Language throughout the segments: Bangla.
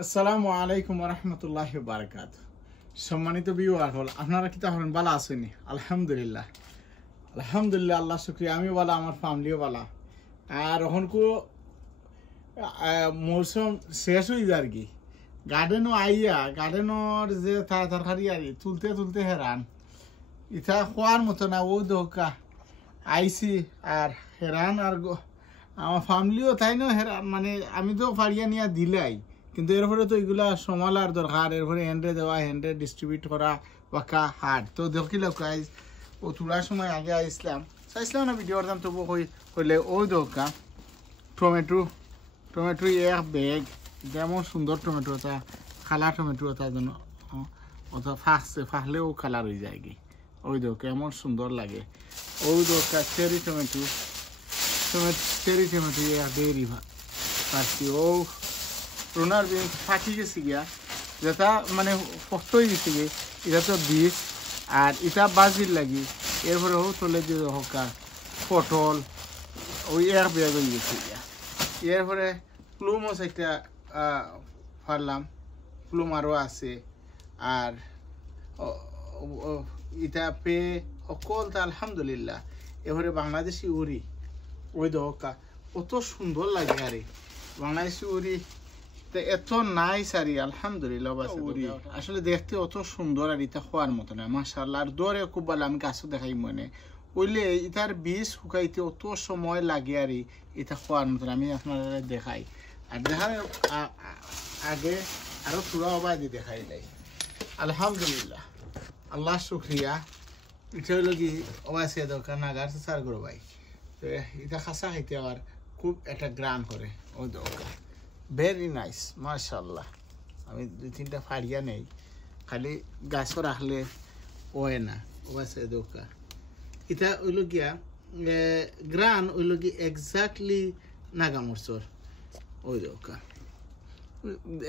আসসালামু আলাইকুম রহমতুল্লাহ বারকাত। সম্মানিত ভিউয়ার হল, আপনারা কি তাহলে ভালো আছেন? আলহামদুলিল্লাহ আলহামদুলিল্লাহ, আল্লাহ শুক্রিয়া। আমি ভালো, আমার ফ্যামিলিও ভালো। আর ওখানকু মৌসুম শেষ হয়ে যায় আর কি। গার্ডেনও আইয়া গার্ডেনর যে তরকারি আর তুলতে তুলতে হেরান, ইটা খোয়ার মতো না। ও দোকা আইসি আর হেরান, আর আমার ফ্যামিলিও তাই না হেরান। মানে আমি তো ফাড়িয়া নিয়ে দিলাই, কিন্তু এরপরে তো এগুলা সমালার দরকার। এরপরে হ্যান্ডে দেওয়া, হ্যান্ডে ডিস্ট্রিবিউট করা ওয়াকা হার্ড। তো দেখিল গাইজ, ও তোলার সময় আগে আইসলাম, চাইছিলাম না ভিডিওর দাম, তবু হইলে ও দোকা টমেটো টমেটো এক ব্যাগ। যেমন সুন্দর টমেটো, ওটা খালা টমেটো, ওটা যেন ওটা ফাঁকলেও কালার হয়ে যায় কি। ওই দোক কেমন সুন্দর লাগে। ওই দোকা চেরি টমেটো চেরি টমেটো ডেরি পাচ্ছি। ও রোনার বিন ফাঁকি গেছি গিয়া, যেটা মানে শক্ত হয়ে গেছে গিয়ে, এটা তো বীজ। আর এটা বাজির লাগি এরপরে ও তোলে দিয়ে হকা পটল ওই এক ব্যাগ হয়ে গেছে গিয়া। এরপরে প্লুমও একটা ফারলাম, প্লুম আরও আছে। আর এটা পে অকল তা আলহামদুলিল্লাহ। এবারে বাংলাদেশি উড়ি ওই দহকা কত সুন্দর লাগে। আরে বাংলাদেশি উড়ি এত নাইস আর আলহামদুলিল্লাহ। উড়ি আসলে দেখতে অত সুন্দর, আর এটা খোয়ার মতো না মাশাআল্লাহ। আর দরে খুব ভালো, আমি গাছও দেখাই মনে ওইলে এটার বীজ শুকাইতে অত সময় লাগে। আর এটা খোয়ার মতো আমি আপনারা দেখাই। আর দেখানোর আগে আরো চূড়া অবাই দিয়ে দেখাই দেয়। আলহামদুলিল্লাহ, আল্লাহ শুক্রিয়া। এটা হইল কি অবাইসে দরকার নাগার সার করো ভাই। তো এটা খাসা খাইতে আবার খুব একটা গ্রান করে। ওই দরকার ভেরি নাইস মাশাআল্লাহ। আমি দুই তিনটা ফাড়িয়া নেই, খালি গাছও রাখলে ওয়ে না। অবাইসে দরকার এটা হইল গিয়া গ্রান হইল কি এক্স্যাক্টলি নাগামরচর। ওই দরকার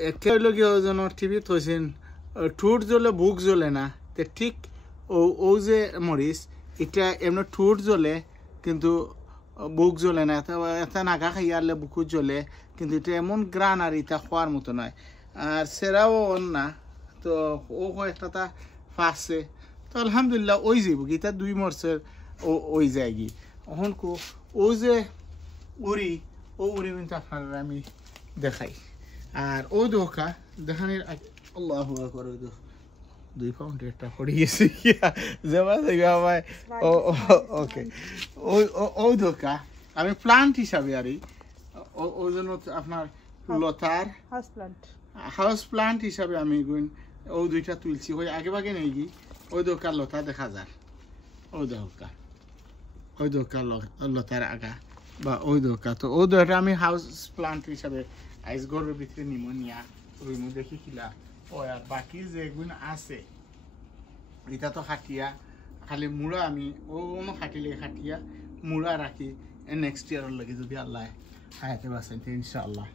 একটা হইল কি ওজন টিভি থইছেন ঠোঁট জ্বলে বুক জ্বলে না। তো ঠিক ও যে মরিচ, এটা এমনি ঠোঁট জ্বলে কিন্তু বুক জ্বলে না। এটা নাগা খাইয়ারলে বুকু জ্বলে, কিন্তু এটা এমন গ্রান আর এটা খোয়ার মতো নয়। আর সেরাও না। তো ও কয়েকটা তা ফাঁসছে। তো আলহামদুলিল্লাহ ওই যাইব কি, এটা 2 মরচের ওই যায় কি। এখন ও যে উড়ি কিন্তু আপনারা আমি দেখাই। আর ও দোকা দেখানির আল্লাহ আকবার, ওই 2 পাউন্ডের একটা পড়ে গেছে ভাই। ওকে ও দোকা আমি প্লান্ট হিসাবে আর ওই জন্য আপনার লতার হাউস প্লান্ট হিসাবে আমি ও 2টা তুলছি। ওই আগে ভাগে নেই কি ওই দোকার লতা দেখা যায়। ওই দোকার লতার আগা বা ওই দোকা। তো ও দোটা আমি হাউস প্লান্ট হিসাবে আইস ঘরের ভিতরে নিমোনিয়া ওই মধ্যে দেখি কিলা। ও আর বাকি যেগুন আছে এটা তো খাটিয়া খালি মুড়া আমি ওনো খাটিলে খাটিয়া মুড়া রাখি। নেক্সট ইয়ারের লাগে যদি আল্লাহ হায়াতে বাঁচেন ইনশাআল্লাহ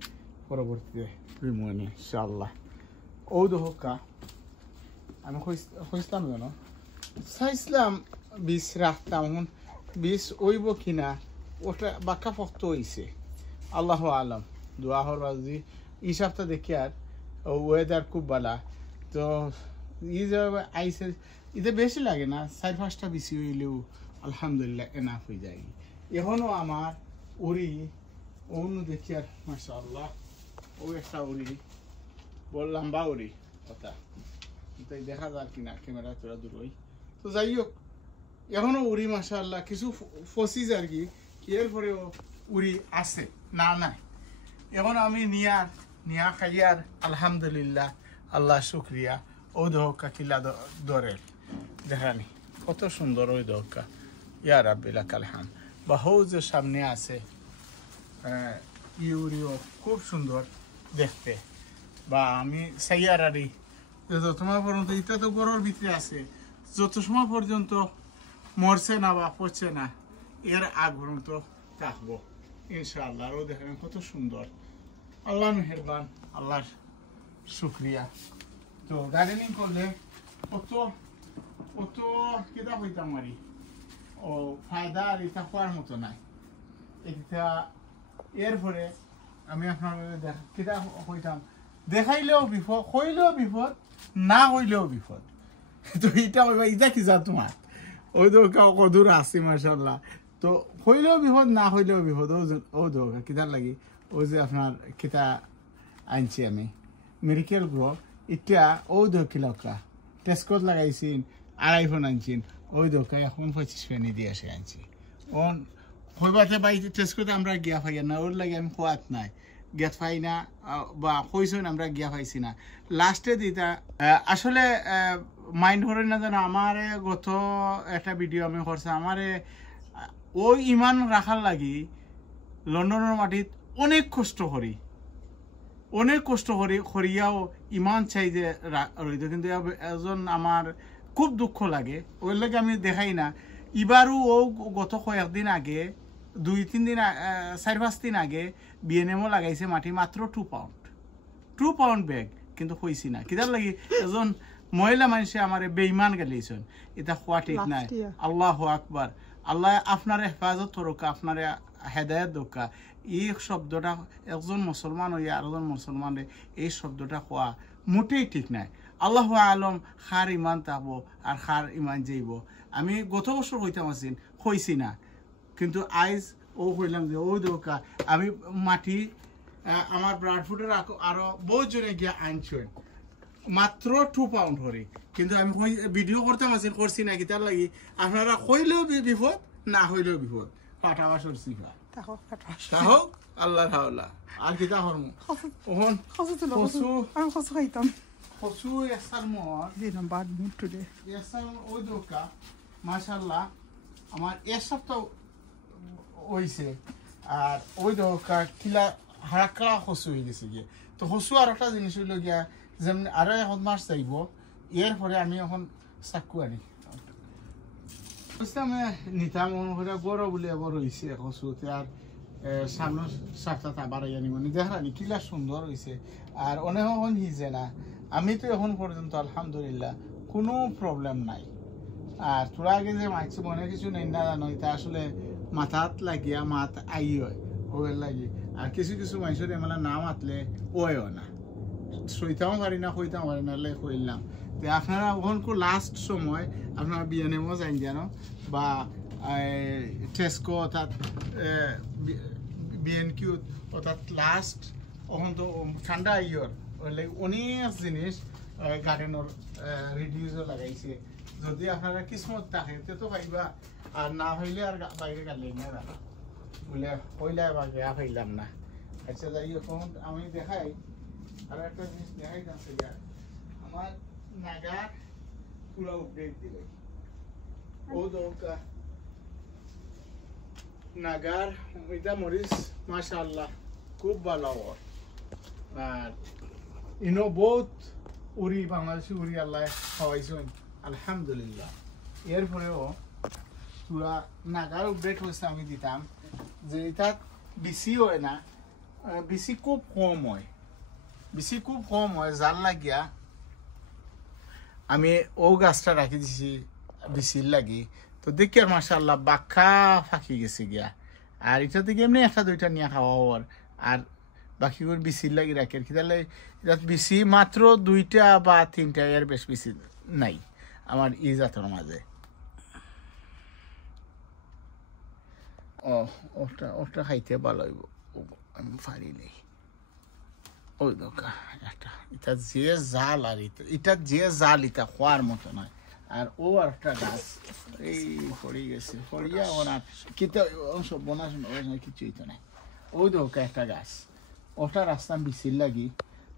পরবর্তীতে নিমোনি ইনশাআল্লাহ। ও দোকা আমি খুঁজতাম যেন চাইছিলাম বীজ রাখতাম। এখন বীজ ওইব কিনা ওটা বাক্কা পক্ত হয়েছে, আল্লাহ আলম। দোয়া হর বাজি এই সপ্তাহ দেখি। আর ওয়েদার খুব ভালো। তো ই যে আইসে এতে বেশি লাগে না, 4-5টা বেশি হইলেও আলহামদুলিল্লাহ এনাফ হয়ে যায়। এখনও আমার উড়ি অন্য দেখি আর মাশাআল্লাহ। ও একটা উড়ি বড় লম্বা উড়ি কথা দেখা যায় কিনা ক্যামেরা তোরা দূরই। তো যাই হোক এখনো উড়ি মাশাআল্লাহ কিছু ফসিস আর কি। এরপরেও উড়ি আছে না নাই। এখন আমি নিয়া খাইয়ার আলহামদুলিল্লাহ আল্লাহ শুক্রিয়া। ও দহকা কিলা দরের দেখানি কত সুন্দর। ওই দহকা ইয়া রাব্বিল কালহাম বা হৌ যে সামনে আছে ইউরিও খুব সুন্দর দেখতে। বা আমি সাইয়ারারি যত সময় পর্যন্ত এটা তো গরুর ভিতরে আছে, যত সময় পর্যন্ত মরছে না বা পড়ছে না এর আগ পর্যন্ত থাকবো ইনশাআল্লাহ। ও দেখেন কত সুন্দর। আল্লাহ মেহেরবান, আল্লাহর শুক্রিয়া। তো গার্ডেনিং করলে কত কেটা হইতাম আরি ও ফায়দা আর এটা হওয়ার মতো নাই। এটা এরপরে আমি আপনার কেটা হইতাম দেখাইলেও বিপদ, হইলেও বিপদ, না হইলেও বিপদ। তো এটা এটা কি যা তোমার ওই তো কদূর আছে মাশাআল্লাহ। তো হইলেও বিপদ, না হইলেও বিপদ। ও দোকা কিতার লাগি ওই যে আপনার কিতা আনছি আমি মেডিকেল গ্রো, এটা ও দোকিলকা টেস্কত লাগাইছিন, আড়াইফোন আনছিন, ওই দোকা এখন 25 ফেনি দিয়ে আসে আনছি। ওন হইবাতে বাড়িতে টেস্কতে আমরা গিয়া পাই না, ওর লাগে আমি খোয়াত নাই, গেট পাই না বা কইসন আমরা গিয়া পাইছি না। লাস্টে দিতা আসলে মাইন্ড করে না জানো, আমারে গত একটা ভিডিও আমি করছি, আমারে ওই ইমান রাখার লাগি লন্ডনের মাটিত অনেক কষ্ট করি, অনেক কষ্ট করিয়াও ইমান চাই যে রইত, কিন্তু এজন আমার খুব দুঃখ লাগে, ওই লাগে আমি দেখাই না। এবারও ও গত কয়েকদিন আগে 2-3 দিন 4-5 দিন আগে বিএনএমও লাগাইছে মাটি মাত্র 2 পাউন্ড ব্যাগ, কিন্তু হইছি না কিতার লাগি এজন মহিলা মানুষে আমার বেঈমান গেলেছেন, এটা খোয়া ঠিক নাই। আল্লাহু আকবার, আল্লাহ আপনার হেফাজত করুক, আপনার হেদায়ত দোকা। এই শব্দটা একজন মুসলমান হইয়া আরেকজন মুসলমানের এই শব্দটা খোয়া মোটেই ঠিক নাই। আল্লাহু আলম খার ইমান তাবো আর খার ইমান যাইব। আমি গত বছর হইতাম আছি, হইছি না, কিন্তু আইজ ও হইলাম যে ওই দোকা আমি মাটি আমার ব্রাডফুডের আরো বহুত জনে গিয়া আনছেন মাত্র 2 পাউন্ড হরে, কিন্তু আমি ভিডিও করতাম আছি, করছি না কিতার লাগি আপনারা হইলেও বিপদ, না হইলেও বিপদ। পাঠাবাস সিফা তাহক আল্লাহর হাওলা আর কিতা হরমু ওহন আমি কসু খাইতাম কসু এসার মর দিলাম বাদ মুড টুডে এসার ওই দোকা মাশাআল্লাহ আমার এক সপ্তাহ হইছে। আর ওই দোকা কিলা হারাকা কসু হয়ে গেছে গিয়ে। তো কসু আর একটা জিনিস হইল গিয়া, যেমন আরো 1 মাস যাইব, এরপরে আমি এখন চাকু আনি আমি নিতাম অনুভূতি বড় বলে আবার হয়েছে কচুতে। আর সামনে সাতটা আবার আনি মানে দেখানি কিলা সুন্দর হয়েছে, আর অনেক এখন হিজে না। আমি তো এখন পর্যন্ত আলহামদুলিল্লাহ কোনো প্রবলেম নাই। আর তোরা আগে যে মাইছি মনে কিছু নেই না জানো, এটা আসলে মাথাত লাগিয়া মাত আই হয় ওর লাগে। আর কিছু কিছু মানুষের এমন না মাতলে ওয়ও না, সইতাম পারি না, কইতাম পারি না, কইলাম। তো আপনারা ওখান লাস্ট সময় আপনারা বিএনএমও যাই জানো বা টেস্কো অর্থাৎ বিএনকিউ অর্থাৎ লাস্ট ওখান তো ঠান্ডা ইয়র ওই অনেক জিনিস গার্ডেনের রিডিউসও লাগাইছে। যদি আপনারা কিসমত থাকে তো পাইবা, আর না হইলে আর বাইরে গালে না দাদা বলে হইলে বা গেয়া পাইলাম না। আচ্ছা যাই এখন আমি দেখাই আর একটা জিনিস দেখাই যাচ্ছে, আমার নাগার পুরো আপডেট দিলে ও দোকা নাগার এটা মরিচ মাশাআল্লাহ খুব ভালো। আর ইনো বহুত উড়ি বাংলাদেশি উড়ি আল্লাহ খাওয়াইছেন আলহামদুলিল্লাহ। এরপরেও পুরা নাগার আপডেট হয়েছে আমি দিতাম যে এটা বেশি হয় না, বেশি খুব কম হয়, বেশি খুব কম হয়। জাল লাগিয়া আমি ও গাছটা রাখি দিছি বেশির লাগি, তো দেখি আর মাশাআল্লাহ বাক্কা ফাঁকি গেছে গিয়া। আর এটা থেকে এমনি 1-2টা নিয়ে খাওয়া হওয়ার, আর বাকি করে বেশির লাগি রাখি। আর কি তাহলে এটা বেশি মাত্র 2টা বা 3টা, এর বেশি নাই আমার ই জাতের মাঝে। ওটা খাইতে ভালো হইব, আমি পারি নেই। ওই দোকা একটা এটা যে জাল, আর এটা যে জাল এটা খোয়ার মতো নয়। আর ও আর একটা গাছ এই পড়ে গেছে, পড়িয়া ওনার কিতে অংশ বোনাস কিছুই তো নাই। ওই দোকা একটা গাছ, ওটা রাস্তা বিচির লাগি।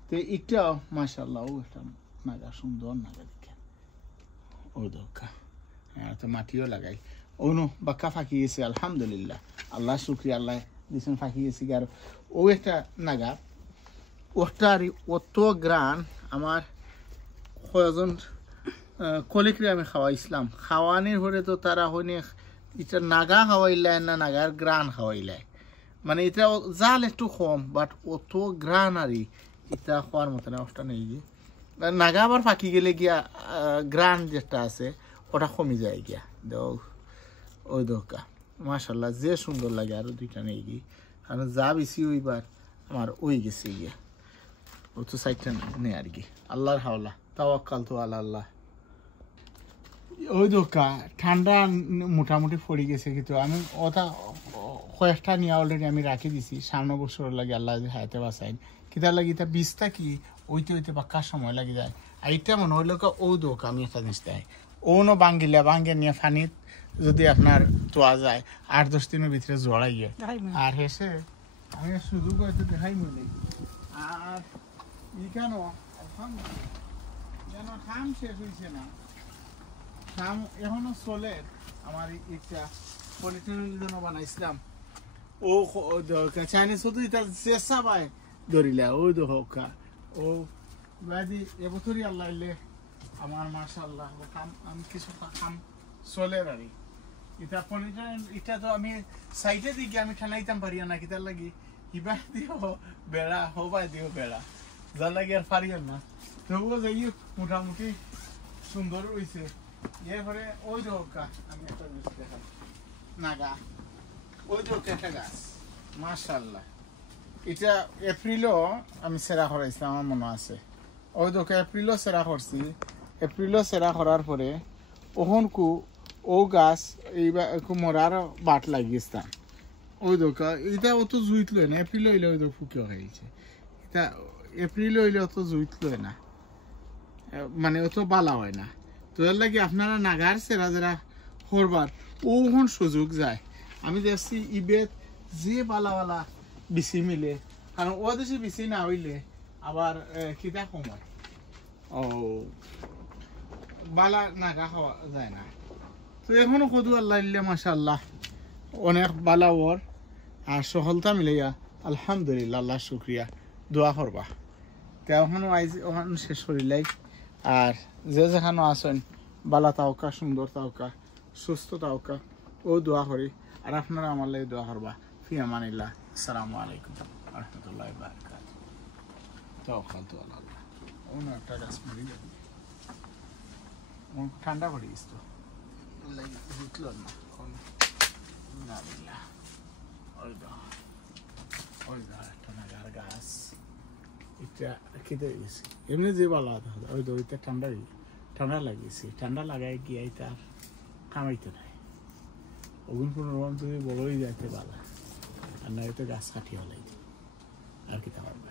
তো এটাও মাশাআল্লাহ ও একটা নাগা, সুন্দর নাগা দেখে। ও দোকা হ্যাঁ, তো মাটিও লাগাই অনু বাক্কা ফাঁকি গেছে আলহামদুলিল্লাহ, আল্লাহ শুক্রিয়া, আল্লাহ দিয়েছেন ফাঁকি গেছি। আর ও একটা নাগা, ওটার অত গ্রান আমার কয়েকজন কলিকরে আমি খাওয়াইছিলাম, খাওয়ানির পরে তো তারা হইনে এটা নাগা খাওয়াইলাই না নাগার গ্রান খাওয়াইলাই, মানে এটা জাল একটু কম বাট অত গ্রান আর এটা খাওয়ার মতো না। ওটা নেই গিয়ে নাগা আবার ফাঁকি গেলে গিয়া গ্রান যেটা আছে ওটা কমে যায় গিয়া। দেও ওই দোকা মাশাআল্লাহ যে সুন্দর লাগে। আরো 2টা নেই গিয়ে, কারণ যা বেশি ওইবার আমার ওই গেছে গিয়া। ও তো সাইডটা নেই আর কি আল্লাহর হাওলা তাওয়াক্কাল তো আল্লাহ ওই দোকা ঠান্ডা মোটামুটি পড়ে গেছে কিন্তু আমি ওটা কয়েকটা নিয়ে অলরেডি আমি রাখি দিছি সামনে বছর লাগে আল্লাহ হায়াতে বাঁচাইন কিতার লাগি তা বীজটা কি ওইতে পাক্কা সময় লাগে যায় আর এটা মনে হইলো ও দোকা আমি একটা জিনিস দেয় ওনো বাঙ্গে নিয়ে ফানিত যদি আপনার তোয়া যায় 8-10 দিনের ভিতরে জড়াইয়ে আর হেসে আমি শুধু হয়তো দেখাই মিলি আর এখানে যেন ঠাম শেষ হয়েছে না ঠাম এখনো চলে আমার ইচ্ছা পলিথিনের জন্য বানাইছিলাম ও চাইনিজ শুধু এটা চেষ্টা পায় ধরিলা ওই দোকা ও বাদি এবছরই আল্লাহ আমার মাশাআল্লাহ আমি কিছু কাম চলে আর এটা পলিথিন এটা তো আমি সাইডে দিকে আমি ঠানাইতাম পারি না কিতার লাগি ইবা দিও বেড়া হবাই দিও বেড়া যার লাগে আর পারি না তবুও যাই মোটামুটি সুন্দর হয়েছে এরপরে ওই দোকা আমি একটা জিনিস দেখাই নাগা ওই দোকা একটা গাছ মাশাআল্লাহ এটা এপ্রিলও আমি সেরা করাইছিলাম আমার মনে আছে ওই দোকা এপ্রিলও সেরা করছি এপ্রিলও সেরা করার পরে ওহনকু ও গাছ এইবার মরার বাট লাগিয়েছিলাম ওই দোকা এটা অত জুইত লয় না এপ্রিল হইলে ওই দোক ফুকিও হয়েছে এটা এপ্রিল হইলে অত জুইত লয় না মানে অত বালা হয় না তো এর লাগে আপনারা নাগার সেরা যারা করবার ওখন সুযোগ যায় আমি দেখছি ইবেত যে বালা বিচি মিলে কারণ ও দেশে বিচি না হইলে আবার কিতা কমায় ও বালা নাগা খাওয়া যায় না তো এখনো কদু আল্লাহ মাশাআল্লাহ অনেক বালা ওর আর সফলতা মিলাইয়া আলহামদুলিল্লাহ আল্লাহ শুক্রিয়া দোয়া করবা তে ওখানে ওখানে শেষ করিলাই আর যে যেখানে আসেন বালা তাওকা সুন্দর তাওকা সুস্থ তাওকা ও দোয়া করি আর আপনারা আমার লাগে দোয়া করবা ফি আমানিল্লাহ আসসালামু আলাইকুম ওয়া রাহমাতুল্লাহি ওয়া বারাকাতুহু তাওয়াক্কাল তো আল্লাহ অন্য একটা গাছ মরি যাবে ঠান্ডা পড়ে গেছে তো জিতল না না বিল্লাহ ওই একটা নাগার গাছ এটা খেতে গেছি এমনি যে ভালো ওই দড়িতে ঠান্ডা লাগিয়েছি ঠান্ডা লাগাই গিয়ে তার কামাইতে নাই ওগুন কোনো রকম যদি বড়ই যাইতে ভালো আর না গাছ কাটিয়ে হলাই আর কি পারবে